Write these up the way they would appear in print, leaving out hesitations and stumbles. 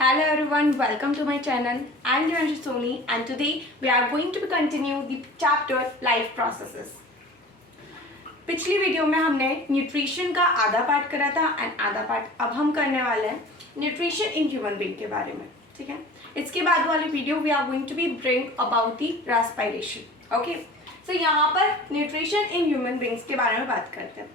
Hello everyone, welcome to my channel. I am Devanshu Soni and today we are going to continue the chapter life processes. पिछली video में हमने nutrition का आधा part करा था and आधा part अब हम करने वाले हैं न्यूट्रिशन इन ह्यूमन बीइंग के बारे में. ठीक है, इसके बाद वाली video we are going to be bring about the respiration. Okay, so यहाँ पर न्यूट्रिशन इन ह्यूमन बीइंग्स के बारे में बात करते हैं.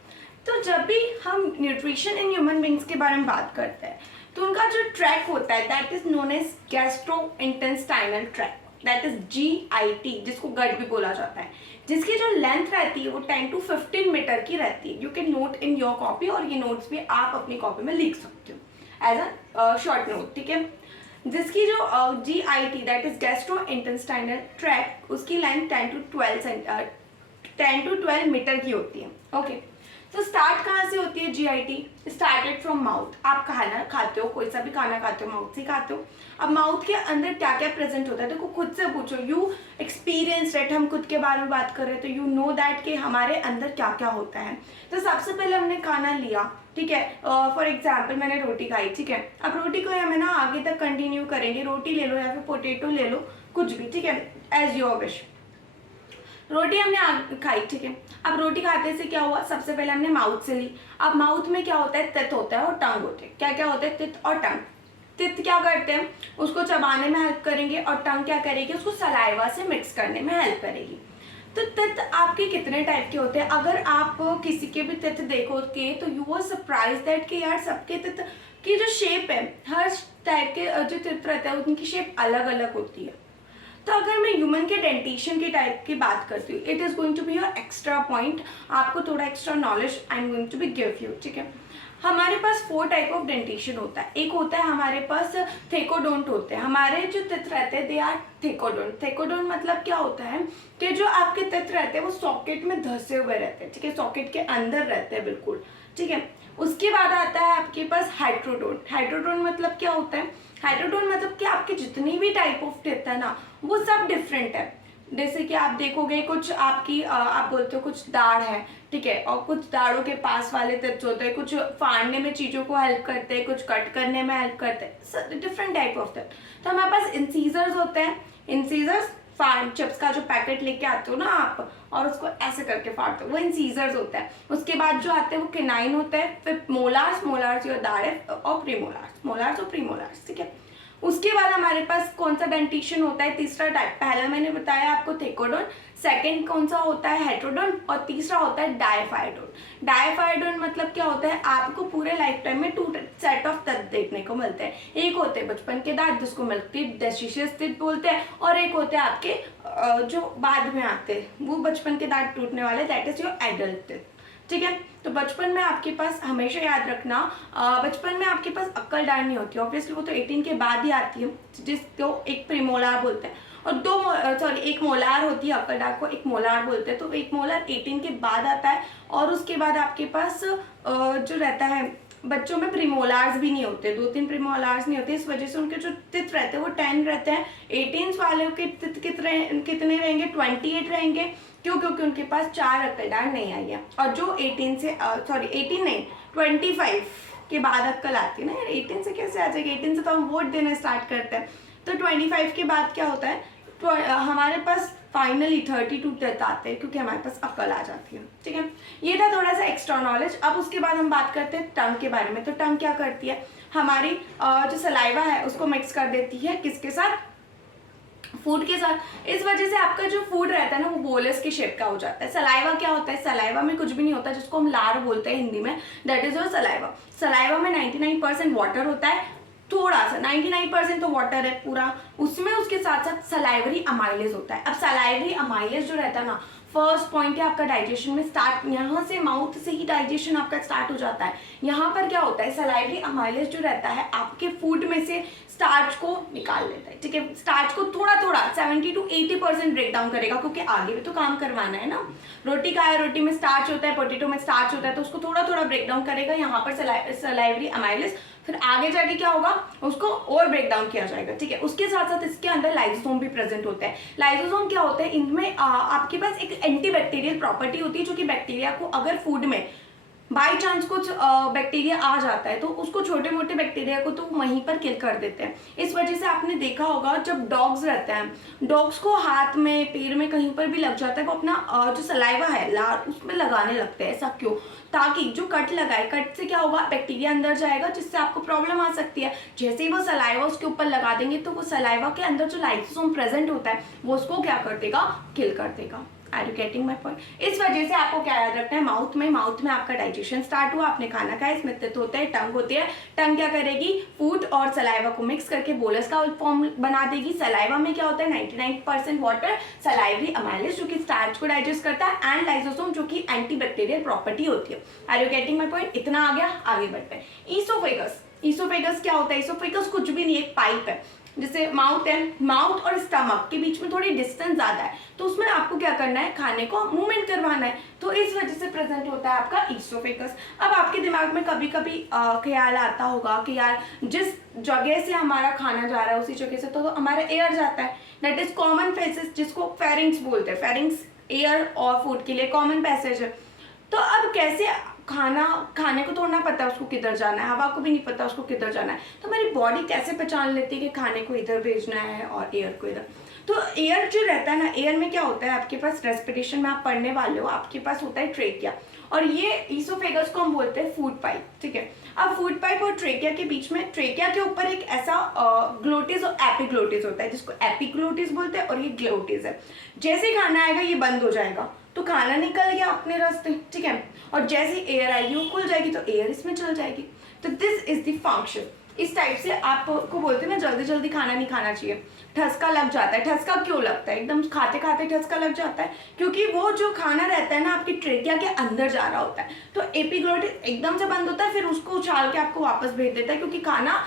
तो जब भी हम न्यूट्रिशन इन ह्यूमन बीइंग्स के बारे में बात करते हैं तो उनका जो ट्रैक होता है that is known as gastrointestinal track, that is GIT, जिसको गट भी बोला जाता है, जिसकी जो लेंथ रहती है वो 10 to 15 मीटर की रहती है. You can note in your copy और ये नोट्स भी आप अपनी कॉपी में लिख सकते हो एज अ शॉर्ट नोट. ठीक है, जिसकी जो GIT that is gastrointestinal tract, उसकी लेंथ 10 to 12 मीटर की होती है. ओके, तो स्टार्ट कहाँ से होती है GIT? Started from mouth. आप खाना खाते हो, कोई सा भी खाना खाते हो माउथ से खाते हो. अब माउथ के अंदर क्या क्या प्रेजेंट होता है देखो, खुद से पूछो. यू एक्सपीरियंस रेट, हम खुद के बारे में बात कर रहे हैं तो यू नो दैट कि हमारे अंदर क्या क्या होता है. तो सबसे पहले हमने खाना लिया. ठीक है, फॉर एग्जाम्पल मैंने रोटी खाई. ठीक है, अब रोटी को हमें ना आगे तक कंटिन्यू करेंगे. रोटी ले लो या फिर पोटेटो ले लो, कुछ भी. ठीक है, एज योर विश. रोटी हमने खाई. ठीक है, अब रोटी खाते से क्या हुआ, सबसे पहले हमने माउथ से ली. अब माउथ में क्या होता है, तित होता है और टंग होते हैं. क्या क्या होता है, तित और टंग. तित क्या करते हैं, उसको चबाने में हेल्प करेंगे और टंग क्या करेगी, उसको सलाइवा से मिक्स करने में हेल्प करेगी. तो तित आपके कितने टाइप के होते हैं? अगर आप किसी के भी तित देखोगे तो यू आर सरप्राइज दैट कि यार सबके तित की जो शेप है, हर टाइप के जो तित रहते हैं उनकी शेप अलग अलग होती है. तो अगर मैं ह्यूमन के डेंटिशन के टाइप की बात करती हूँ, it is going to be your extra point. आपको थोड़ा extra knowledge I am going to be give you. ठीक है, हमारे पास 4 टाइप ऑफ डेंटिशन होता है. एक होता है हमारे पास थेकोडोंट होते हैं. हमारे जो तित रहते हैं दे आर थेकोडोंट. थेकोडोंट मतलब क्या होता है कि जो आपके तित रहते हैं वो सॉकेट में धंसे हुए रहते हैं. ठीक है, सॉकेट के अंदर रहते हैं बिल्कुल. ठीक है, उसके बाद आता है आपके पास हाइड्रोडोंट. हाइड्रोडोंट मतलब क्या होता है, हाइड्रोडोंट मतलब कि आपके जितनी भी टाइप ऑफ टिथ है ना वो सब डिफरेंट है. जैसे कि आप देखोगे कुछ आपकी आप बोलते हो कुछ दाढ़ है. ठीक है, और कुछ दाढ़ों के पास वाले तिथ्स होते हैं, कुछ फाड़ने में चीज़ों को हेल्प करते हैं, कुछ कट करने में हेल्प करते हैं, डिफरेंट टाइप ऑफ तिथ. तो हमारे पास इंसीजर्स होते हैं. इंसीजर्स फाड़ चिप्स का जो पैकेट लेके आते हो ना आप और उसको ऐसे करके फाड़ते हो, वो इंसीजर्स होता है. उसके बाद जो आते हैं वो केनाइन होता है. फिर मोलार्स, मोलार्स जो दाढ़ है, और प्रीमोलार्स, मोलार्स और प्रीमोलार्स. ठीक है, उसके बाद हमारे पास कौन सा डेंटिशन होता है, तीसरा टाइप. पहला मैंने बताया आपको थेकोडोंट, सेकंड कौन सा होता है हाइड्रोडोंट, और तीसरा होता है डायफाइडोंट. डायफाइडोंट मतलब क्या होता है, आपको पूरे लाइफ टाइम में 2 सेट ऑफ दांत देखने को मिलते हैं. एक होते हैं बचपन के दांत जिसको मिल्क टीथ, डेसिशियस टीथ बोलते हैं, और एक होते हैं आपके जो बाद में आते हैं वो बचपन के दांत टूटने वाले, that is your adult teeth. ठीक है, तो बचपन में आपके पास हमेशा याद रखना, बचपन में आपके पास अक्ल दाढ़ नहीं होती. ऑब्वियसली वो तो 18 के बाद ही आती है, जिसको एक प्रीमोलार बोलते हैं, और एक मोलार होती है अक्ल दाढ़ को, एक मोलार बोलते हैं. तो एक मोलार 18 के बाद आता है, और उसके बाद आपके पास जो रहता है, बच्चों में प्रीमोलार्स भी नहीं होते, 2-3 प्रीमोलार्स नहीं होते. इस वजह से उनके जो तित रहते हैं वो 10 रहते हैं. 18 वाले के तित कितने रहेंगे, 28 रहेंगे. क्यों? क्योंकि उनके पास 4 अक्ल दाढ़ नहीं आई है. और जो 18 नहीं 25 के बाद अक्ल आती है ना यार, 18 से कैसे आ जाएगी, 18 से तो हम वोट देना स्टार्ट करते हैं. तो 25 के बाद क्या होता है, तो हमारे पास फाइनली 32 टिथ आते हैं क्योंकि हमारे पास अक्ल आ जाती है. ठीक है, ये था थोड़ा सा एक्स्ट्रा नॉलेज. अब उसके बाद हम बात करते हैं टंग के बारे में. तो टंग क्या करती है, हमारी जो सलाइवा है उसको मिक्स कर देती है किसके साथ, फूड के साथ. इस वजह से आपका जो फूड रहता है ना वो बोलस की शेप का हो जाता है. सलाइवा क्या होता है, सलाइवा में कुछ भी नहीं होता, जिसको हम लार बोलते हैं हिंदी में, that is your saliva. Saliva में 99% वाटर होता है, थोड़ा सा 99% तो वाटर है पूरा, उसमें उसके साथ साथ सलाइवरी अमाइलेज होता है. अब सलाइवरी अमाइलेज जो रहता है ना, फर्स्ट पॉइंट है आपका डाइजेशन में स्टार्ट, यहाँ से माउथ से ही डाइजेशन आपका स्टार्ट हो जाता है. यहाँ पर क्या होता है, सलाइवरी अमाइलेज जो रहता है आपके फूड में से स्टार्च को निकाल लेता है. ठीक है, स्टार्च को थोड़ा थोड़ा 70 to 80% ब्रेक डाउन करेगा, क्योंकि आगे भी तो काम करवाना है ना. रोटी का है, रोटी में स्टार्च होता है, पोटेटो में स्टार्च होता है, तो उसको थोड़ा थोड़ा ब्रेक डाउन करेगा यहाँ पर सलाइवरी अमाइलेज. फिर आगे जाके क्या होगा, उसको और ब्रेक डाउन किया जाएगा. ठीक है, उसके साथ साथ इसके अंदर लाइसोसोम भी प्रेजेंट होते हैं. लाइसोसोम क्या होता है, इनमें आपके पास एक एंटीबैक्टीरियल प्रॉपर्टी होती है, जो कि बैक्टीरिया को अगर फूड में बाई चांस कुछ बैक्टीरिया आ जाता है तो उसको, छोटे मोटे बैक्टीरिया को तो वहीं पर किल कर देते हैं। इस वजह से आपने देखा होगा जब डॉग्स रहते हैं, डॉग्स को हाथ में, पैर में, कहीं पर भी लग जाता है, वो अपना जो सलाइवा है लार उसमें लगाने लगते हैं। ऐसा क्यों? ताकि जो कट लगाए, कट से क्या होगा, बैक्टीरिया अंदर जाएगा जिससे आपको प्रॉब्लम आ सकती है। जैसे ही वो सलाइवा उसके ऊपर लगा देंगे तो वो सलाइवा के अंदर जो लाइसोसोम प्रेजेंट होता है वो उसको क्या कर देगा, किल कर देगा। Are you getting my point? इस वजह से आपको क्या याद रखना है, माउथ में आपका डाइजेशन स्टार्ट हुआ, आपने खाना खाया, इसमें तित होता है, टंग होती है, टंग क्या करेगी, फूड और सलाइवा को मिक्स करके बोलस का फॉर्म बना देगी। सलाइवा में क्या होता है, 99% वाटर, सलाइवरी अमाइलेज जो कि स्टार्च को डाइजेस्ट करता है, एंड लाइसोसोम जो कि एंटी बैक्टीरियल प्रॉपर्टी होती है। Are you getting my point? इतना आ गया, आगे बढ़ते हैं। ईसोफेगस, ईसोफेगस क्या होता है? ईसोफेगस कुछ भी नहीं, एक पाइप है। जैसे माउथ है, माउथ और स्टमक के बीच में थोड़ी डिस्टेंस ज़्यादा है, तो उसमें आपको क्या करना है, खाने को मूवमेंट करवाना है, तो इस वजह से प्रेजेंट होता है आपका ईसोफेगस। अब आपके दिमाग में कभी कभी ख्याल आता होगा कि यार जिस जगह से हमारा खाना जा रहा है उसी जगह से तो हमारा एयर जाता है, दैट इज कॉमन पैसेज, जिसको फेरिंग्स बोलते हैं। फेरिंग्स एयर और फूड के लिए कॉमन पैसेज है। तो अब कैसे खाने को थोड़ा पता है उसको किधर जाना है, हवा को भी नहीं पता उसको किधर जाना है, तो हमारी बॉडी कैसे पहचान लेती है कि खाने को इधर भेजना है और एयर को इधर। तो एयर जो रहता है ना, एयर में क्या होता है, आपके पास रेस्पिरेशन में आप पढ़ने वाले हो, आपके पास होता है ट्रेकिया, और ये ईसोफेगस को हम बोलते हैं फूड पाइप, ठीक है। अब फूड पाइप और ट्रेकिया के बीच में, ट्रेकिया के ऊपर एक ऐसा ग्लोटिस और एपिग्लोटिस होता है, जिसको एपिग्लोटिस बोलते हैं, और ये ग्लोटिस है। जैसे ही खाना आएगा ये बंद हो जाएगा तो खाना निकल गया अपने रास्ते, ठीक है, और जैसे एयर आएगी वो खुल जाएगी तो एयर इसमें चल जाएगी। तो दिस इज द फंक्शन। इस टाइप से आपको बोलते हैं ना जल्दी जल्दी खाना नहीं खाना चाहिए, ठसका लग जाता है। ठसका क्यों लगता है, एकदम खाते खाते ठसका लग जाता है, क्योंकि वो जो खाना रहता है ना आपकी ट्रेकिया के अंदर जा रहा होता है, तो एपिग्लोटिस एकदम से बंद होता है, फिर उसको उछाल के आपको वापस भेज देता है, क्योंकि खाना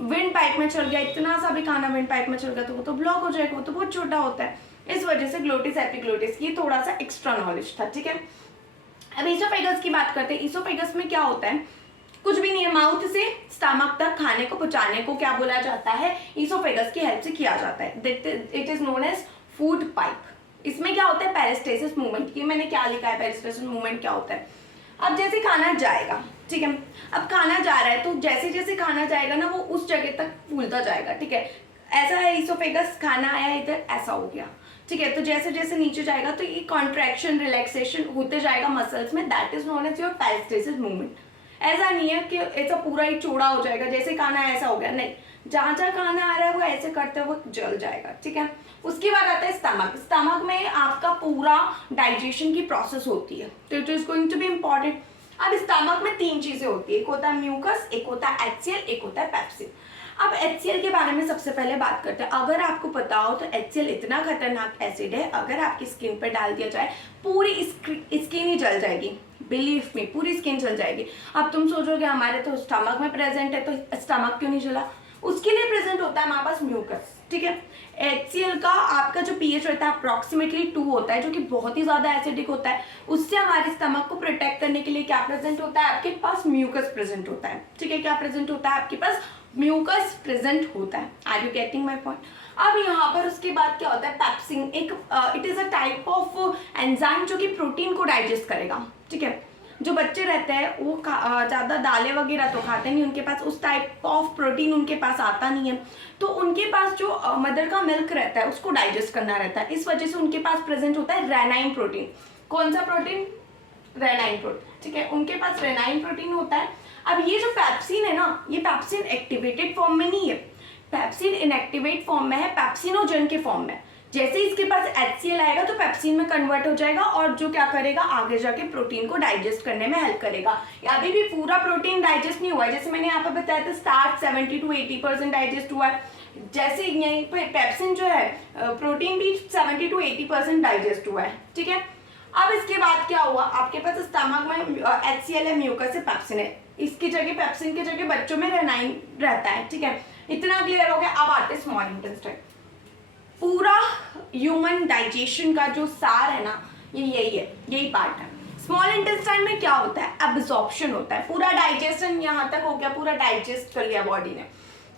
विंड पाइप में चल गया, इतना सा भी खाना विंड पाइप में चल गया तो वो तो ब्लॉक हो जाएगा, वो तो बहुत छोटा होता है। इस वजह से ग्लोटिस एपिग्लोटिस, ये थोड़ा सा एक्स्ट्रा नॉलेज था, ठीक है। अब ईसोफेगस की बात करते हैं। ईसोफेगस में क्या होता है, कुछ भी नहीं है, माउथ से स्टमक तक खाने को पहुंचाने को क्या बोला जाता है, ईसोफेगस की हेल्प से किया जाता है। It is known as food pipe. इसमें क्या होता है, पेरिस्टेसिस मूवमेंट। ये मैंने क्या लिखा है, पेरिस्टेसिस मूवमेंट क्या होता है। अब जैसे खाना जाएगा, ठीक है, अब खाना जा रहा है तो जैसे जैसे खाना जाएगा ना वो उस जगह तक फूलता जाएगा, ठीक है। ऐसा है ईसोफेगस, खाना आया इधर, ऐसा हो गया, ठीक है। तो जैसे जैसे नीचे जाएगा तो ये कॉन्ट्रैक्शन रिलैक्सेशन होते जाएगा मसल्स में, that is known as your peristalsis movement. ऐसा नहीं है कि ऐसा पूरा ही चौड़ा हो जाएगा, जैसे खाना ऐसा हो गया, नहीं, जहाँ जहाँ खाना आ रहा है वो ऐसे करते हुए जल जाएगा, ठीक है। उसके बाद आता है स्टमक। स्टमक में आपका पूरा डाइजेशन की प्रोसेस होती है, तो it is going to be important. अब स्टमक में 3 चीजें होती है, एक होता है म्यूकस, एक होता है एचसीएल, एक होता है पेप्सिन। अब HCl के बारे में सबसे पहले बात करते हैं। अगर आपको पता हो तो HCl इतना खतरनाक एसिड है, अगर आपकी स्किन पर डाल दिया जाए पूरी स्किन ही जल जाएगी, बिलीव मी, पूरी स्किन जल जाएगी। अब तुम सोचोगे हमारे तो स्टमक में प्रेजेंट है तो स्टमक क्यों नहीं जला, उसके लिए प्रेजेंट होता है हमारे पास म्यूकस, ठीक है। HCl का आपका जो pH रहता है अप्रॉक्सीमेटली 2 होता है, जो कि बहुत ही ज्यादा एसिडिक होता है। उससे हमारे स्टमक को प्रोटेक्ट करने के लिए क्या प्रेजेंट होता है, आपके पास म्यूकस प्रेजेंट होता है, ठीक है। क्या प्रेजेंट होता है, आपके पास म्यूकस प्रेजेंट होता है। Are you getting my point? अब यहाँ पर उसके बाद क्या होता है, पेप्सिन एक it is a type of enzyme जो कि प्रोटीन को डाइजेस्ट करेगा, ठीक है। जो बच्चे रहते हैं वो ज़्यादा दालें वगैरह तो खाते नहीं, उनके पास उस टाइप ऑफ प्रोटीन उनके पास आता नहीं है, तो उनके पास जो मदर का मिल्क रहता है उसको डाइजेस्ट करना रहता है। इस वजह से उनके पास प्रेजेंट होता है रेनाइन प्रोटीन। कौन सा प्रोटीन, रेनाइन प्रोटीन, ठीक है, उनके पास रेनाइन प्रोटीन होता है। अब ये जो पेप्सिन है ना, ये पेप्सिन एक्टिवेटेड फॉर्म में नहीं है, पेप्सिन इनएक्टिवेट फॉर्म में है, पेप्सिनोजन के फॉर्म में। जैसे इसके पास HCl आएगा तो पेप्सिन में कन्वर्ट हो जाएगा और जो क्या करेगा, आगे जाके प्रोटीन को डाइजेस्ट करने में हेल्प करेगा। अभी भी पूरा प्रोटीन डाइजेस्ट नहीं हुआ है, जैसे मैंने यहाँ पे बताया था स्टार्ट 70 to 80% डाइजेस्ट हुआ है, जैसे यहीं पे पेप्सिन जो है प्रोटीन भी 70 to 80% डाइजेस्ट हुआ है, ठीक है। अब इसके बाद क्या हुआ, आपके पास स्टमक में HCl है, म्यूकस है, पेप्सिन है, इसकी जगह पेप्सिन की जगह बच्चों में रेनाइन रहता है, ठीक है। इतना क्लियर हो गया। अब आते हैं स्मॉल इंटेस्टाइन। पूरा ह्यूमन डाइजेशन का जो सार है ना, ये यही है, यही पार्ट है। स्मॉल इंटेस्टाइन में क्या होता है, एब्जॉर्प्शन होता है। पूरा डाइजेशन यहाँ तक हो गया, पूरा डाइजेस्ट कर लिया बॉडी ने।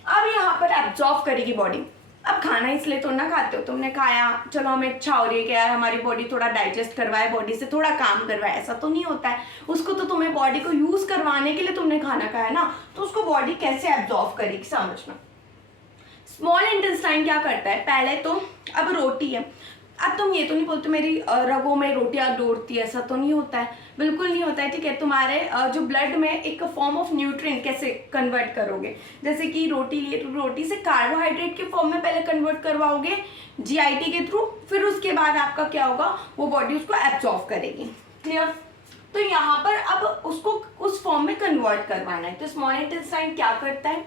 अब यहाँ पर एब्जॉर्ब करेगी बॉडी, अब खाना इसलिए तो ना खाते हो, तुमने खाया चलो हमें इच्छा हो रही है कि यार हमारी बॉडी थोड़ा डाइजेस्ट करवाए, बॉडी से थोड़ा काम करवाए, ऐसा तो नहीं होता है। उसको तो तुम्हें बॉडी को यूज करवाने के लिए तुमने खाना खाया ना, तो उसको बॉडी कैसे एब्जॉर्व करेगी समझना। स्मॉल इंटेस्टाइन क्या करता है, पहले तो अब रोटी है, अब तुम ये तो नहीं बोलते मेरी रगों में रोटियां दौड़ती है, ऐसा तो नहीं होता है, बिल्कुल नहीं होता है, ठीक है। तुम्हारे जो ब्लड में एक फॉर्म ऑफ न्यूट्रिएंट कैसे कन्वर्ट करोगे, जैसे कि रोटी लिए तो रोटी से कार्बोहाइड्रेट के फॉर्म में पहले कन्वर्ट करवाओगे जीआईटी के थ्रू, फिर उसके बाद आपका क्या होगा, वो बॉडी उसको एब्जॉर्व करेगी। क्लियर। तो यहाँ पर अब उसको उस फॉर्म में कन्वर्ट करवाना है। तो स्मॉल इंटेस्टाइन क्या करता है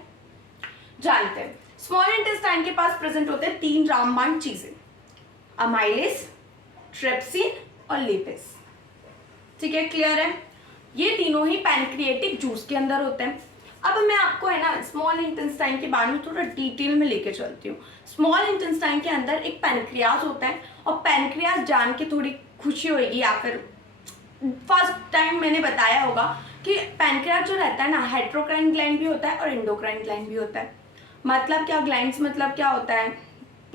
जानते हैं। स्मॉल इंटेस्टाइन के पास प्रेजेंट होते हैं 3 रामबाण चीजें, अमाइलेज, ट्रिप्सिन और लिपिस, ठीक है। क्लियर है। ये तीनों ही पैनक्रिएटिक जूस के अंदर होते हैं। अब मैं आपको है ना स्मॉल इंटेस्टाइन के बारे में थोड़ा डिटेल में लेके चलती हूँ। स्मॉल इंटेस्टाइन के अंदर एक पैनक्रियाज होता है, और पैनक्रियाज जान के थोड़ी खुशी होगी, या फिर फर्स्ट टाइम मैंने बताया होगा कि पैनक्रियाज जो रहता है ना, हेट्रोक्राइन ग्लैंड भी होता है और एंडोक्राइन ग्लैंड भी होता है। मतलब क्या, ग्लैंड्स मतलब क्या होता है,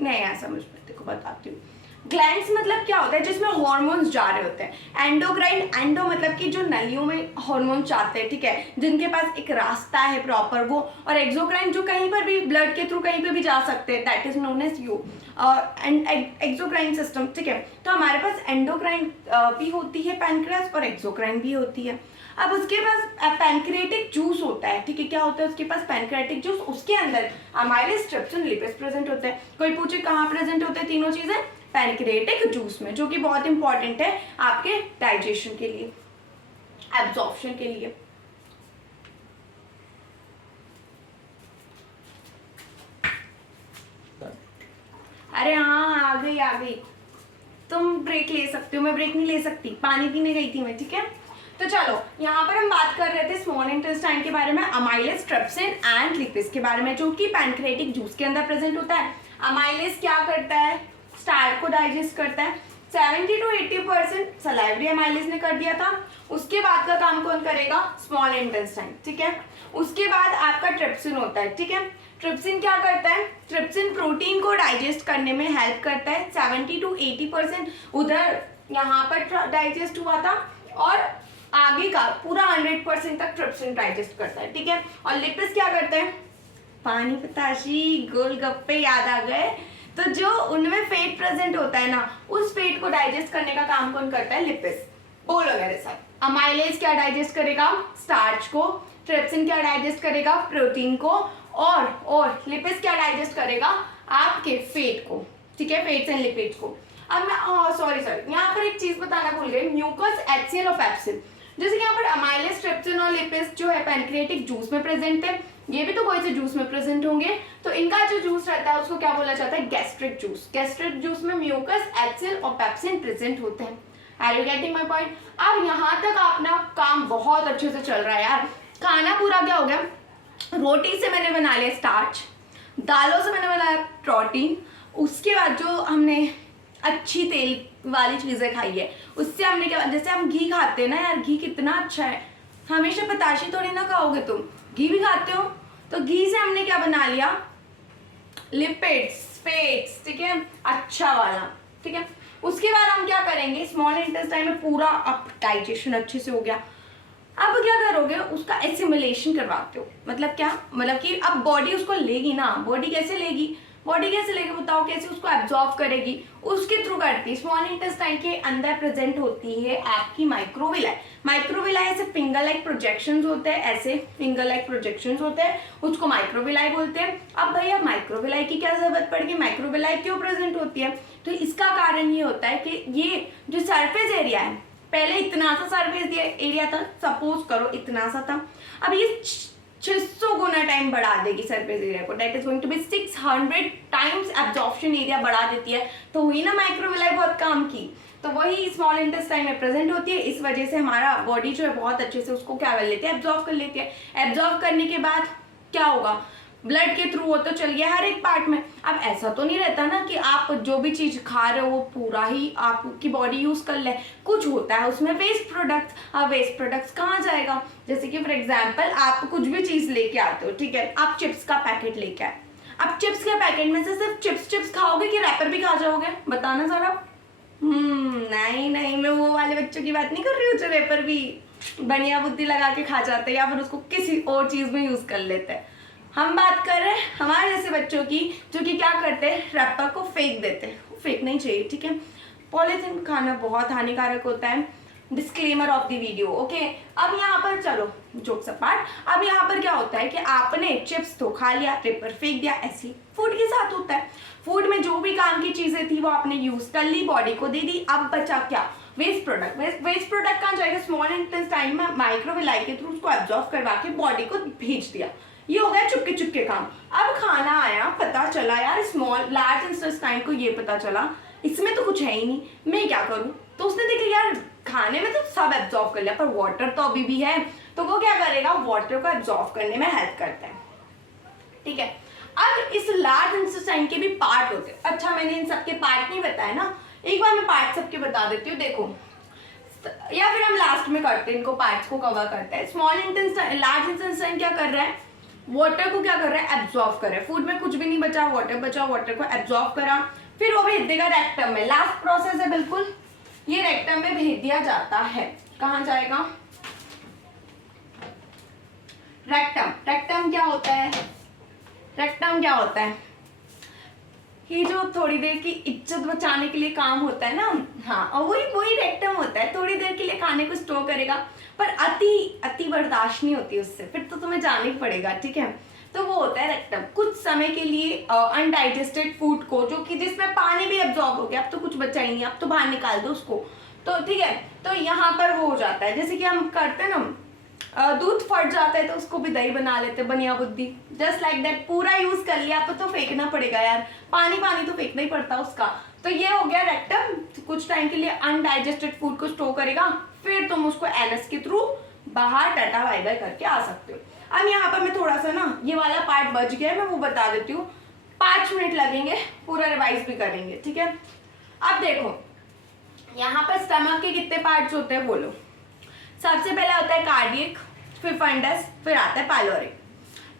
नहीं ऐसा समझ में देखो बताती हूँ। ग्लैंड्स मतलब क्या होता है, जिसमें हॉर्मोन्स जा रहे होते हैं। एंडोक्राइन, एंडो मतलब कि जो नलियों में हॉर्मोन जाते हैं, ठीक है, जिनके पास एक रास्ता है प्रॉपर वो, और एक्सोक्राइन जो कहीं पर भी ब्लड के थ्रू कहीं पर भी जा सकते हैं, that is known as you and exocrine system, ठीक है। तो हमारे पास एंडोक्राइन भी होती है पैनक्रियास, और एक्सोक्राइन भी होती है। अब उसके पास पैनक्रिएटिक जूस होता है, ठीक है। क्या होता है उसके पास, पैनक्रिएटिक जूस, उसके अंदर अमाइलेज, ट्रिप्सिन, लिपिस प्रेजेंट होते हैं। कोई पूछे कहाँ प्रेजेंट होते हैं तीनों चीजें, पैनक्रिएटिक जूस में, जो कि बहुत इंपॉर्टेंट है आपके डाइजेशन के लिए, एब्जॉर्प्शन के लिए। अरे हाँ आ गई। तुम ब्रेक ले सकते हो, मैं ब्रेक नहीं ले सकती, पानी पीने गई थी मैं, ठीक है। तो चलो यहाँ पर हम बात कर रहे थे स्मॉल इंटेस्टाइन के बारे में, अमाइलेज, ट्रिप्सिन एंड लिपिस के बारे में, जो कि पैनक्रिएटिक जूस के अंदर प्रेजेंट होता है। अमाइलेज क्या करता है, स्टार्च को डाइजेस्ट करता है। 70 to 80% सलाइवरी अमाइलेज ने कर दिया था। उसके बाद का काम कौन करेगा, स्मॉल इंटेस्टाइन, ठीक है। उसके बाद आपका ट्रिप्सिन होता है, ठीक है। ट्रिप्सिन क्या करता है, ट्रिप्सिन प्रोटीन को डाइजेस्ट करने में हेल्प करता है। 70 to 80% उधर यहाँ पर डाइजेस्ट हुआ था, और आगे का पूरा 100% तक ट्रिप्सिन डाइजेस्ट करता है, ठीक है। और लिपिस क्या करते हैं, पानी पताशी गोलगप्पे याद आ गए, तो जो उनमें फेट प्रेजेंट होता है ना, उस फेट को डाइजेस्ट करने का काम कौन करता है, लिपिस। बोलो मेरे साथ, अमाइलेज क्या डाइजेस्ट करेगा, स्टार्च को, ट्रिप्सिन क्या डाइजेस्ट करेगा, प्रोटीन को, और लिपिस क्या डाइजेस्ट करेगा, आपके फेट को, ठीक है, फेट्स एंड लिपिड्स को। अब मैं सॉरी यहाँ पर एक चीज बताना भूल गई, म्यूकस, एक्सियल और पेप्सिन। जैसे कि यहाँ पर अमाइलेज, ट्रिप्सिन और लिपिस जो है पैनक्रिएटिक जूस में प्रेजेंट है, ये भी तो कोई से जूस में प्रेजेंट होंगे, तो इनका जो जूस रहता है उसको क्या बोला जाता है, गैस्ट्रिक जूस। गैस्ट्रिक जूस में म्यूकस, एक्सियल और पेप्सिन प्रेजेंट होते हैं। Are you getting my point. अब यहाँ तक अपना काम बहुत अच्छे से चल रहा है यार। खाना पूरा क्या हो गया, रोटी से मैंने बना लिया स्टार्च, दालों से मैंने बनाया प्रोटीन, उसके बाद जो हमने अच्छी तेल वाली चीजें खाई है उससे हमने क्या, जैसे हम घी खाते हैं ना यार, घी कितना अच्छा है, हमेशा पताशी थोड़ी ना खाओगे तुम, घी भी खाते हो, तो घी से हमने क्या बना लिया, लिपिड्स, फैट्स, ठीक है, अच्छा वाला, ठीक है। उसके बाद हम क्या करेंगे, स्मॉल इंटेस्टाइन में पूरा अब डाइजेशन अच्छे से हो गया, अब क्या करोगे, उसका एसिमिलेशन करवाते हो। मतलब क्या, मतलब कि अब बॉडी उसको लेगी ना, बॉडी कैसे लेगी बताओ, कैसे उसको एब्जॉर्व करेगी, उसके थ्रू करती है। स्मॉल इंटेस्टाइन के अंदर प्रेजेंट होती है आपकी माइक्रोविलाई। माइक्रोविलाई ऐसे फिंगर लाइक प्रोजेक्शंस होते हैं, ऐसे फिंगर लाइक प्रोजेक्शंस होते हैं, उसको माइक्रोविलाई बोलते हैं। अब भैया माइक्रोविलाई की क्या जरूरत पड़ेगी, माइक्रोविलाई क्यों प्रेजेंट होती है, तो इसका कारण ये होता है कि ये जो सरफेस एरिया है, पहले इतना सा सरफेस एरिया था, सपोज करो इतना सा था, अब ये 600 गुना टाइम बढ़ा देगी सरफेस एरिया को, that is going to be 600 times absorption area बढ़ा देती है। तो हुई ना माइक्रोविलाई बहुत काम की, तो वही स्मॉल इंटेस्टाइन में प्रेजेंट होती है। इस वजह से हमारा बॉडी जो है बहुत अच्छे से उसको क्या कर लेती है, एब्जॉर्व कर लेती है। एब्जॉर्व करने के बाद क्या होगा, ब्लड के थ्रू वो तो चल गया हर एक पार्ट में। अब ऐसा तो नहीं रहता ना कि आप जो भी चीज खा रहे हो वो पूरा ही आपकी बॉडी यूज कर ले, कुछ होता है उसमें वेस्ट प्रोडक्ट्स। अब वेस्ट प्रोडक्ट्स कहाँ जाएगा, जैसे कि फॉर एग्जांपल आप कुछ भी चीज लेके आते हो, ठीक है, आप चिप्स का पैकेट लेके आए, अब चिप्स के पैकेट में से सिर्फ चिप्स खाओगे कि रैपर भी खा जाओगे, बताना जरा। नहीं नहीं, मैं वो वाले बच्चों की बात नहीं कर रही हूँ जो रैपर भी बनिया बुद्धि लगा के खा जाते हैं या फिर उसको किसी और चीज़ में यूज़ कर लेते हैं। हम बात कर रहे हैं हमारे जैसे बच्चों की जो कि क्या करते हैं, रैपर को फेंक देते हैं। फेंकना ही चाहिए, ठीक है। पॉलीथीन खाना बहुत हानिकारक होता है, disclaimer of the video, okay. अब यहाँ पर चलो जोक्स अपार्ट, अब यहाँ पर क्या होता है कि आपने चिप्स तो खा लिया, पेपर फेंक दिया, ऐसी फूड के साथ होता है। फूड में जो भी काम की चीजें थी वो आपने यूज कर ली, बॉडी को दे दी, अब बचा क्या, वेस्ट प्रोडक्ट। वेस्ट प्रोडक्ट कहाँ जाएगा, स्मॉल इंटेस्टाइन में माइक्रोविलाई के थ्रू उसको एब्जॉर्ब करवा के बॉडी को भेज दिया। ये हो गया चुपके चुपके काम। अब खाना आया, पता चला यार लार्ज इंटेस्टाइन को ये पता चला इसमें तो कुछ है ही नहीं, मैं क्या करूँ। तो उसने देखा यार खाने में तो सब एब्जॉर्ब कर लिया पर वाटर तो अभी भी है, तो वो क्या करेगा, वाटर को एब्जॉर्ब करने में हेल्प करता है, ठीक है। अब इस लार्ज इंटेस्टाइन के भी पार्ट होते हैं। अच्छा, मैंने इन सबके पार्ट नहीं बताया ना, एक बार मैं पार्ट सबके बता देती हूँ, देखो, या फिर हम लास्ट में करते हैं, इनको पार्ट्स को कवर करते हैं। स्मॉल इंटेस्टाइन, लार्ज इंटेस्टाइन क्या कर रहा है, वाटर को क्या कर रहा है, एब्जॉर्ब कर रहा है। फूड में कुछ भी नहीं बचा, वाटर बचा, वाटर को एब्जॉर्ब करा, फिर वो भेज देगा रेक्टम में। लास्ट प्रोसेस है बिल्कुल, ये रेक्टम में भेज दिया जाता है। कहाँ जाएगा, रेक्टम। रेक्टम क्या होता है, रेक्टम क्या होता है, ये जो थोड़ी देर की इज्जत बचाने के लिए काम होता है ना, हाँ, और वही रेक्टम होता है। थोड़ी देर के लिए खाने को स्टोर करेगा, पर अति बर्दाश्त नहीं होती उससे, फिर तो तुम्हें जाना ही पड़ेगा, ठीक है। तो वो होता है रेक्टम। कुछ समय के लिए अनडाइजेस्टेड फूड को, जो कि जिसमें पानी भी एब्जॉर्ब हो गया, अब तो कुछ बचा ही नहीं, अब तो बाहर निकाल दो उसको, तो ठीक है। तो यहाँ पर वो हो जाता है, जैसे कि हम करते हैं ना, दूध फट जाता है तो उसको भी दही बना लेते, बनिया बुद्धि, जस्ट लाइक दैट। पूरा यूज कर लिया, अब तो फेंकना पड़ेगा यार, पानी तो फेंकना ही पड़ता उसका। तो ये हो गया रेक्टम, कुछ टाइम के लिए अनडाइजेस्टेड फूड को स्टोर करेगा, फिर तुम उसको एनएस के थ्रू बाहर टाटा बाय बाय करके आ सकते हो। अब यहाँ पर मैं थोड़ा सा ना, ये वाला पार्ट बच गया है, मैं वो बता देती हूँ। 5 मिनट लगेंगे, पूरा रिवाइज भी करेंगे, ठीक है। अब देखो यहाँ पर स्टमक के कितने पार्ट्स होते हैं बोलो। सबसे पहले होता है कार्डियक, फिर फंडस, फिर आता है पाइलोरिक।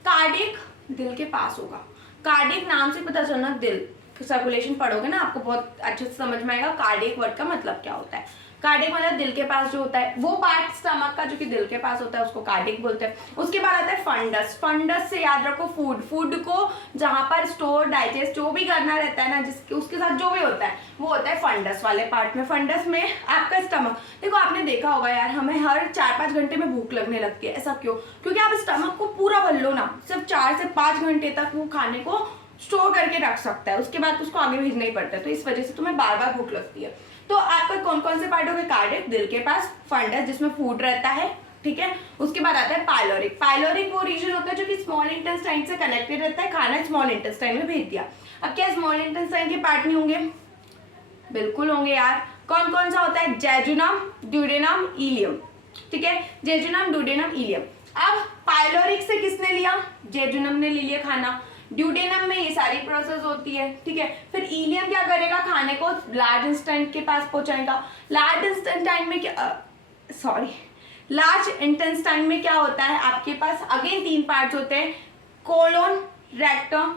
कार्डियक दिल के पास होगा। कार्डियक नाम से पता चलना, दिल सर्कुलेशन पढ़ोगे ना आपको बहुत अच्छे से समझ में आएगा कार्डियक वर्ड का मतलब क्या होता है। कार्डियक मतलब दिल के पास जो होता है, वो पार्ट स्टमक का जो कि दिल के पास होता है उसको कार्डियक बोलते हैं। उसके बाद आता है फंडस। फंडस से याद रखो फूड को जहां पर स्टोर डाइजेस्ट जो भी करना रहता है ना, जिसके उसके साथ जो भी होता है वो होता है फंडस वाले पार्ट में। फंडस में आपका स्टमक, देखो आपने देखा होगा यार, हमें हर 4-5 घंटे में भूख लगने लगती है। ऐसा क्यों, क्योंकि आप स्टमक को पूरा भर लो ना, सिर्फ 4 से 5 घंटे तक वो खाने को स्टोर करके रख सकता है, उसके बाद उसको आगे भेजना ही पड़ता है, तो इस वजह से तुम्हें बार बार भूख लगती है। तो आपका कौन कौन से पार्ट हो गए, कार्डियक दिल के पास, फंडस जिसमें फूड रहता है, ठीक है। उसके बाद आता है पाइलोरिक। पाइलोरिक वो रीजन होता है जो कि स्मॉल इंटेस्टाइन से कनेक्टेड रहता है, खाना स्मॉल इंटेस्टाइन में भेज दिया। अब क्या स्मॉल इंटेस्टाइन के पार्ट नहीं होंगे, बिल्कुल होंगे यार। कौन कौन सा होता है, जेजुनम, ड्यूडेनम, इलियम, ठीक है, जेजुनम, ड्यूडेनम, इलियम। अब पाइलोरिक से किसने लिया, जेजुनम ने ले लिया खाना, ड्यूडेनम में ये सारी प्रोसेस होती है, ठीक है। फिर इलियम क्या करेगा, खाने को लार्ज इंटेस्टाइन के पास पहुंचाएगा। लार्ज इंटेस्टाइन में क्या, लार्ज इंटेस्टाइन में क्या होता है आपके पास, अगेन 3 पार्ट्स होते हैं, colon, rectum,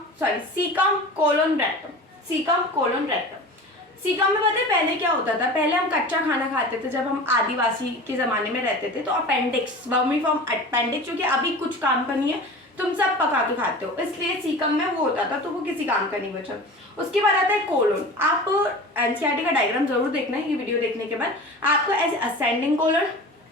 cecum, colon, rectum, cecum, colon, rectum. Cecum में पता है पहले क्या होता था, पहले हम कच्चा खाना खाते थे जब हम आदिवासी के जमाने में रहते थे, तो अपेंडिक्स, वर्मीफॉर्म अपेंडिक्स, जो कि अभी कुछ काम का नहीं है, तुम सब पका के खाते हो, इसलिए सीकम में वो होता था, तो वो किसी काम का नहीं बचा। उसके बाद आता है कोलोन। आप एनसीईआरटी का डायग्राम जरूर देखना है ये वीडियो देखने के बाद, आपको ऐसे ascending colon,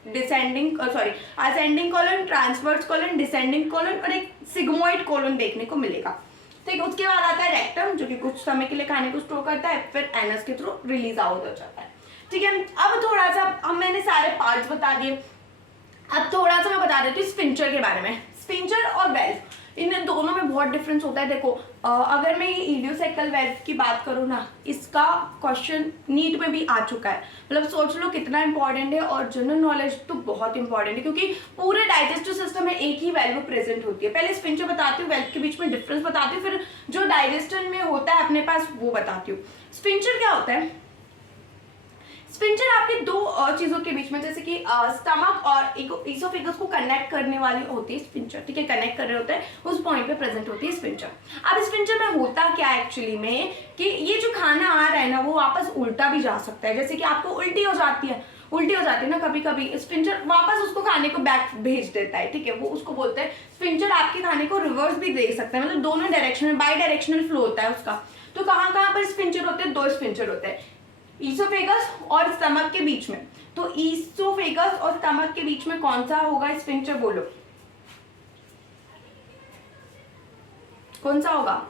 ascending colon, transverse colon, descending colon और एक सिग्मोइड कोलन देखने को मिलेगा, ठीक है। उसके बाद आता है रेक्टम जो कि कुछ समय के लिए खाने को स्टोर करता है, फिर एनस के थ्रू रिलीज आउट हो जाता है, ठीक है। अब थोड़ा सा, अब मैंने सारे पार्ट्स बता दिए, अब थोड़ा सा मैं बता देती हूँ स्फिंक्टर के बारे में। स्फिंक्टर और वेल्व, इन दोनों में बहुत डिफरेंस होता है। देखो अगर मैं ये इलियोसेकल वेल्व की बात करूँ ना, इसका क्वेश्चन नीट में भी आ चुका है, मतलब सोच लो कितना इंपॉर्टेंट है, और जनरल नॉलेज तो बहुत इंपॉर्टेंट है, क्योंकि पूरे डाइजेस्टिव सिस्टम में एक ही वेल्व प्रेजेंट होती है। पहले स्फिंक्टर बताती हूँ, वेल्व के बीच में डिफरेंस बताती हूँ, फिर जो डाइजेस्टन में होता है अपने पास वो बताती हूँ। स्फिंक्टर क्या होता है, स्फिंक्टर आपके दो चीजों के बीच में, जैसे कि स्टमक और ईसोफेगस को कनेक्ट करने वाली होती है स्फिंक्टर, ठीक है, कनेक्ट कर रहे होते हैं, उस पॉइंट पे प्रेजेंट होती है स्फिंक्टर। अब स्फिंक्टर में होता क्या है एक्चुअली में कि ये जो खाना आ रहा है ना वो वापस उल्टा भी जा सकता है, जैसे कि आपको उल्टी हो जाती है ना कभी कभी, स्फिंक्टर वापस उसको खाने को बैक भेज देता है, ठीक है, वो उसको बोलते हैं स्फिंक्टर आपके खाने को रिवर्स भी दे सकता है, मतलब दोनों डायरेक्शन में बाई डायरेक्शनल फ्लो होता है उसका। तो कहाँ कहाँ पर स्फिंक्टर होते हैं? दो स्फिंक्टर होते हैं, ईसोफेगस और स्टमक के बीच में। तो ईसोफेगस और स्टमक के बीच में कौन सा होगा स्फिंक्टर, बोलो कौन सा होगा?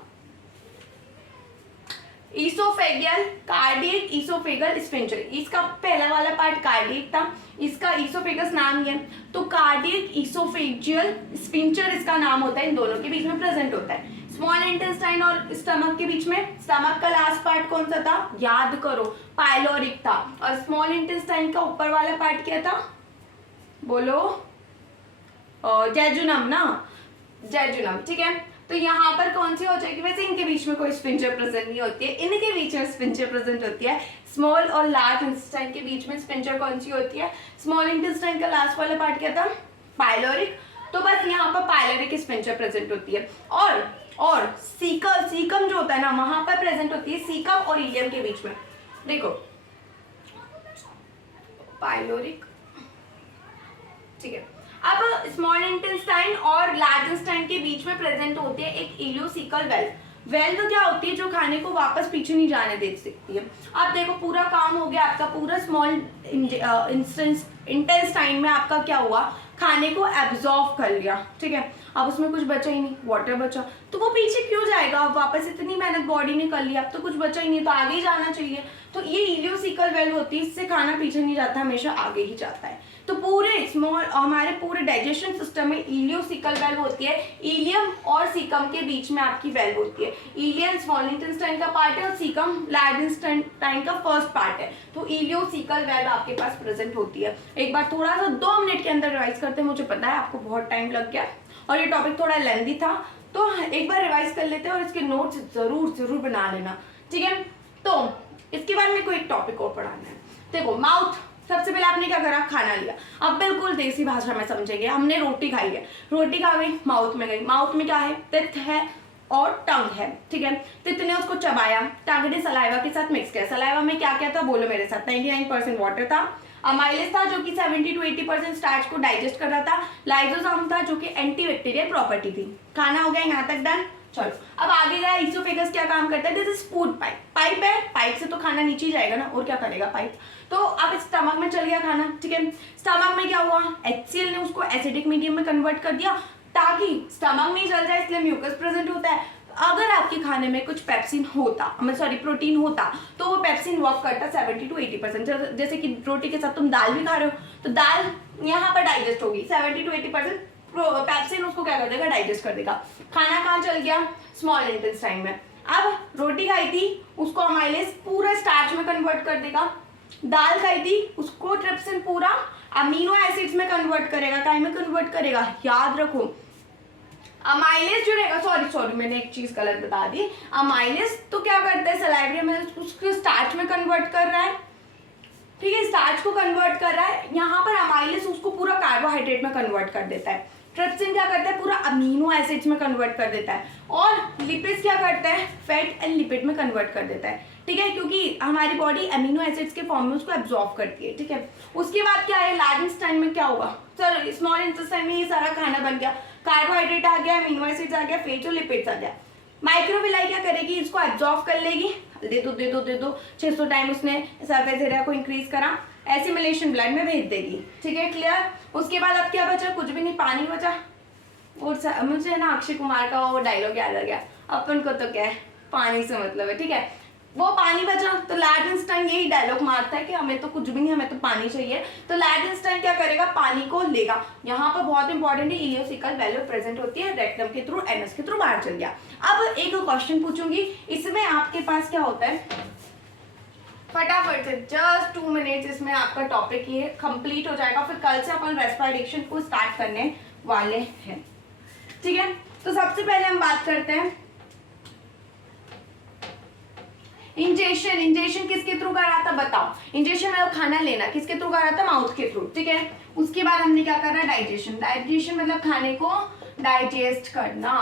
ईसोफेगियल, कार्डियक, ईसोफेगल, स्फिंक्टर। इसका पहला वाला पार्ट कार्डियक था, इसका ईसोफेगस नाम ही है, तो कार्डियक ईसोफेजियल स्फिंक्टर इसका नाम होता है, इन दोनों के बीच में प्रेजेंट होता है। स्मॉल इंटेस्टाइन और स्टमक के बीच में, स्टमक का लास्ट पार्ट कौन सा था? याद करो, पाइलोरिक था, और स्मॉल इंटेस्टाइन का ऊपर वाला पार्ट क्या था? बोलो, जेजुनम ना, जेजुनम, ठीक है। तो यहाँ पर कौन सी हो जाएगी? वैसे इनके बीच में कोई स्फिंक्टर प्रेजेंट नहीं होती है, इनके बीच में स्फिंक्टर प्रेजेंट होती है। स्मॉल और लार्ज इंटेस्टाइन के बीच में स्फिंक्टर कौन सी होती है? स्मॉल इंटेस्टाइन का लास्ट वाला पार्ट क्या था? पाइलोरिक। तो बस यहाँ पर पाइलोरिक स्फिंक्टर प्रेजेंट होती है। और सीकम जो होता है ना, वहां पर प्रेजेंट होती है सीकम और इलियम के बीच में। देखो, पाइलोरिक, ठीक है। अब स्मॉल इंटेस्टाइन और लार्ज इंटेस्टाइन के बीच में प्रेजेंट होती है एक इलियोसिकल वेल्व क्या होती है? जो खाने को वापस पीछे नहीं जाने दे सकती है। अब देखो, पूरा काम हो गया आपका, पूरा स्मॉल इंटेस्टाइन में आपका क्या हुआ? खाने को एब्जॉर्ब कर लिया, ठीक है। अब उसमें कुछ बचा ही नहीं, वाटर बचा, तो वो पीछे क्यों जाएगा? अब वापस इतनी मेहनत बॉडी ने कर ली, अब तो कुछ बचा ही नहीं, तो आगे ही जाना चाहिए। तो ये इलियोसिकल वेल्व होती है, इससे खाना पीछे नहीं जाता, हमेशा आगे ही जाता है। तो हमारे पूरे डाइजेशन सिस्टम में इलियोसिकल वेल्व होती है, इलियम और सीकम के बीच में आपकी वेल्व होती है। इलियम स्मॉल इंटेस्टाइन का पार्ट है और सीकम लार्ज इंटेस्टाइन का फर्स्ट पार्ट है। तो इलियोसिकल वेल्व आपके पास प्रेजेंट होती है। एक बार थोड़ा सा 2 मिनट के अंदर रिवाइज करते हैं, मुझे पता है आपको बहुत टाइम लग गया और ये टॉपिक थोड़ा लेंथी था, तो एक बार रिवाइज कर लेते हैं और इसके नोट्स जरूर बना लेना, ठीक है। तो इसके बाद मेरे को एक टॉपिक और पढ़ाना है। देखो, माउथ, सबसे पहले आपने क्या करा? खाना लिया। अब बिल्कुल देसी भाषा में समझेंगे, हमने रोटी खाई है, रोटी खा गई, माउथ में गई, माउथ में क्या है? पित्त है और टंग है, ठीक है। पित्त ने उसको चबाया, टंग ने सलाइवा के साथ मिक्स किया। सलाइवा में क्या क्या था? बोलो मेरे साथ। 99% वाटर था, अमाइलेज था जो कि 70 to 80% स्टार्च को डाइजेस्ट कर रहा था, लाइसोसोम था जो कि एंटीबैक्टीरियल प्रॉपर्टी थी। खाना हो गया यहाँ तक डन। चलो अब आगे जाए, ईसोफेगस क्या काम करता है? This is food pipe, pipe है, पाइप से तो खाना नीचे ही जाएगा ना, और क्या करेगा पाइप। तो अब स्टमक में चल गया खाना, ठीक है। स्टमक में क्या हुआ? HCl ने उसको एसिडिक मीडियम में कन्वर्ट कर दिया ताकि स्टमक में ही चल जाए, इसलिए म्यूकस प्रेजेंट होता है। अगर आपके खाने में कुछ पेप्सिन होता, प्रोटीन होता, तो वो पेप्सिन वर्क करता 70 to 80%। जैसे कि रोटी के साथ तुम दाल भी खा रहे हो, तो दाल यहाँ पर डाइजेस्ट होगी, 70 to 80% पेप्सिन उसको क्या कर देगा? डाइजेस्ट कर देगा। खाना कहाँ चल गया? स्मॉल इंटेस्टाइन में। अब रोटी खाई थी, उसको अमाइलेज पूरा स्टार्च में कन्वर्ट कर देगा। दाल खाई थी, उसको ट्रिप्सिन पूरा अमीनो एसिड्स में कन्वर्ट करेगा। काय में कन्वर्ट करेगा? याद रखो, अमाइलेज जो रहेगा, सॉरी मैंने एक चीज गलत बता दी। अमाइलेज तो क्या करता है? सलाइवरी में उसको स्टार्च में कन्वर्ट कर रहा है, ठीक है, स्टार्च को कन्वर्ट कर रहा है। यहाँ पर अमाइलेज उसको पूरा कार्बोहाइड्रेट में कन्वर्ट कर देता है। ट्रिप्सिन क्या करता है? पूरा अमीनो एसिड्स में कन्वर्ट कर देता है। और लिपिड्स क्या करता है? फैट एंड लिपिड में कन्वर्ट कर देता है, ठीक है, क्योंकि हमारी बॉडी अमीनो एसिड्स के फॉर्म में उसको एब्जॉर्ब करती है, ठीक है। उसके बाद क्या है? लार्ज इंटेस्टाइन में क्या होगा? चलो, स्मॉल इंटेस्टाइन में ये सारा खाना बन गया, कार्बोहाइड्रेट आ गया, अमीनो एसिड्स आ गया, फैट और लिपिड्स आ गया। माइक्रोविलाई क्या करेगी? इसको एब्जॉर्ब कर लेगी। दे दो 600 टाइम उसने सरफेस एरिया को इंक्रीज करा, एसिमिलेशन ब्लड में भेज देगी, ठीक है, क्लियर। उसके बाद अब क्या बचा? कुछ भी नहीं, पानी बचा। और मुझे ना अक्षय कुमार का वो डायलॉग याद आ गया, अपन को तो क्या है, पानी से मतलब है, ठीक है। वो पानी बचा, तो लार्ज इंटेस्टाइन यही डायलॉग मारता है कि हमें तो कुछ भी नहीं, हमें तो पानी चाहिए। तो लार्ज इंटेस्टाइन क्या करेगा? पानी को लेगा। यहाँ पर बहुत इंपॉर्टेंट है, इलियोसिकल वेल्व प्रेजेंट होती है, रेक्टम के थ्रू, एनस के थ्रू बाहर चल गया। अब एक क्वेश्चन पूछूंगी, इसमें आपके पास क्या होता है, फटाफट से जस्ट 2 मिनट्स इसमें आपका टॉपिक ये कंप्लीट हो जाएगा। फिर कल से अपन रेस्पिरेशन को स्टार्ट करने वाले हैं, ठीक है। तो सबसे पहले हम बात करते हैं इंजेशन, इंजेशन किसके थ्रू कर रहा था बताओ? इंजेशन मतलब खाना लेना, किसके थ्रू कर रहा था? माउथ के थ्रू, ठीक है। उसके बाद हमने क्या करना? डाइजेशन, डाइजेशन मतलब खाने को डाइजेस्ट करना,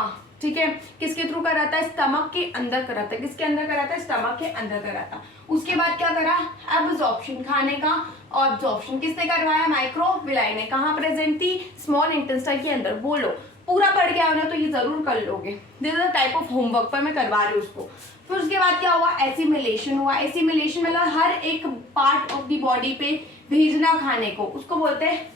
ठीक है। किसके थ्रू कर रहा था? स्टमक के अंदर कर रहा था। किसके अंदर कर रहा था? स्टमक के अंदर कर रहा था। उसके बाद क्या करा? एब्जॉर्प्शन, खाने का ऑब्जॉर्प्शन किसने करवाया? माइक्रोविलाई ने। कहाँ प्रेजेंट थी? स्मॉल इंटेस्टाइन के अंदर। बोलो, पूरा पढ़ के आओ ना तो ये जरूर कर लोगे। This is the type of homework पर मैं करवा रही हूँ उसको। फिर उसके बाद क्या हुआ? एसिमिलेशन हुआ। एसिमिलेशन मतलब हर एक पार्ट ऑफ द बॉडी पे भेजना खाने को, उसको बोलते हैं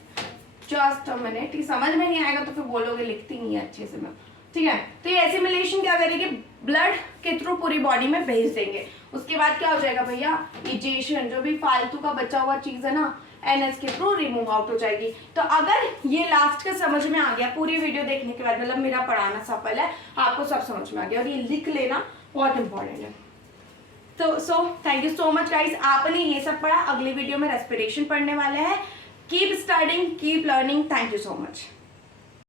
जस्ट अ मिनट। समझ में नहीं आएगा तो फिर बोलोगे लिखती नहीं है अच्छे से मैं, ठीक है। तो ये एसिमिलेशन क्या करेगी? ब्लड के थ्रू पूरी बॉडी में भेज देंगे। उसके बाद क्या हो जाएगा भैया? इजेशन, जो भी फालतू का बचा हुआ चीज है ना, एनएस के थ्रू रिमूव आउट हो जाएगी। तो अगर ये लास्ट का समझ में आ गया पूरी वीडियो देखने के बाद, मतलब मेरा पढ़ाना सफल है, आपको सब समझ में आ गया, और ये लिख लेना बहुत इंपॉर्टेंट है। तो thank you so much guys, आपने ये सब पढ़ा। अगली वीडियो में रेस्पिरेशन पढ़ने वाले हैं। Keep studying, keep learning. Thank you so much.